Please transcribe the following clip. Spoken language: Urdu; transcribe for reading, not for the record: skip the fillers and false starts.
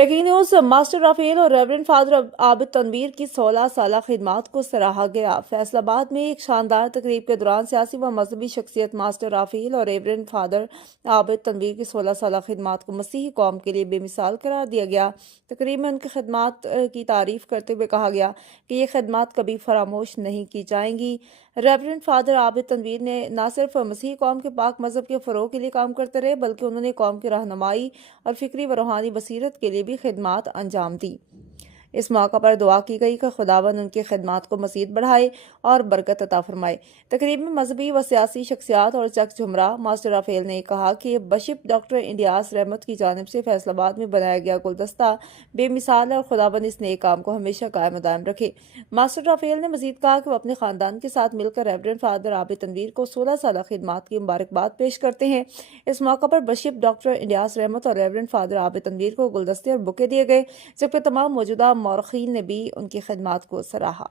بریکنگ نیوز ماسٹر رافیل اور ریورنڈ فادر عابد تنویر کی 16 سالہ خدمات کو سراہا گیا۔ فیصل آباد میں ایک شاندار تقریب کے دوران سیاسی و مذہبی شخصیت ماسٹر رافیل اور ریورنڈ فادر عابد تنویر کی 16 سالہ خدمات کو مسیحی قوم کے لیے بے مثال قرار دیا گیا۔ تقریب میں ان کی خدمات کی تعریف کرتے ہوئے کہا گیا کہ یہ خدمات کبھی فراموش نہیں کی جائیں گی۔ ریورنڈ فادر عابد تنویر نے نہ صرف مسیحی قوم کے پاک مذہب کے فروغ کے لیے کام کرتے رہے بلکہ انہوں نے قوم کی رہنمائی اور فکری و روحانی بصیرت کے لیے بھی خدمات انجام دی۔ اس موقع پر دعا کی گئی کہ خداوند ان کی خدمات کو مزید بڑھائے اور برکت عطا فرمائے۔ تقریب میں مذہبی و سیاسی شخصیات اور چک جھمرا ماسٹر رافیل نے کہا کہ بشپ ڈاکٹر الیاس رحمت کی جانب سے فیصل آباد میں بنایا گیا گلدستہ بے مثال ہے اور خداوند اس نیک کام کو ہمیشہ قائم و دائم رکھے۔ ماسٹر رافیل نے مزید کہا کہ وہ اپنے خاندان کے ساتھ مل کر ریورنڈ فادر عابد تنویر کو 16 سالہ خدمات کی مبارکباد پیش کرتے ہیں۔ اس موقع پر بشپ ڈاکٹر الیاس رحمت اور ریورنڈ فادر عابد تنویر کو گلدستے اور بکے دیے گئے، جبکہ تمام موجودہ مورخین نے بھی ان کی خدمات کو سراہا۔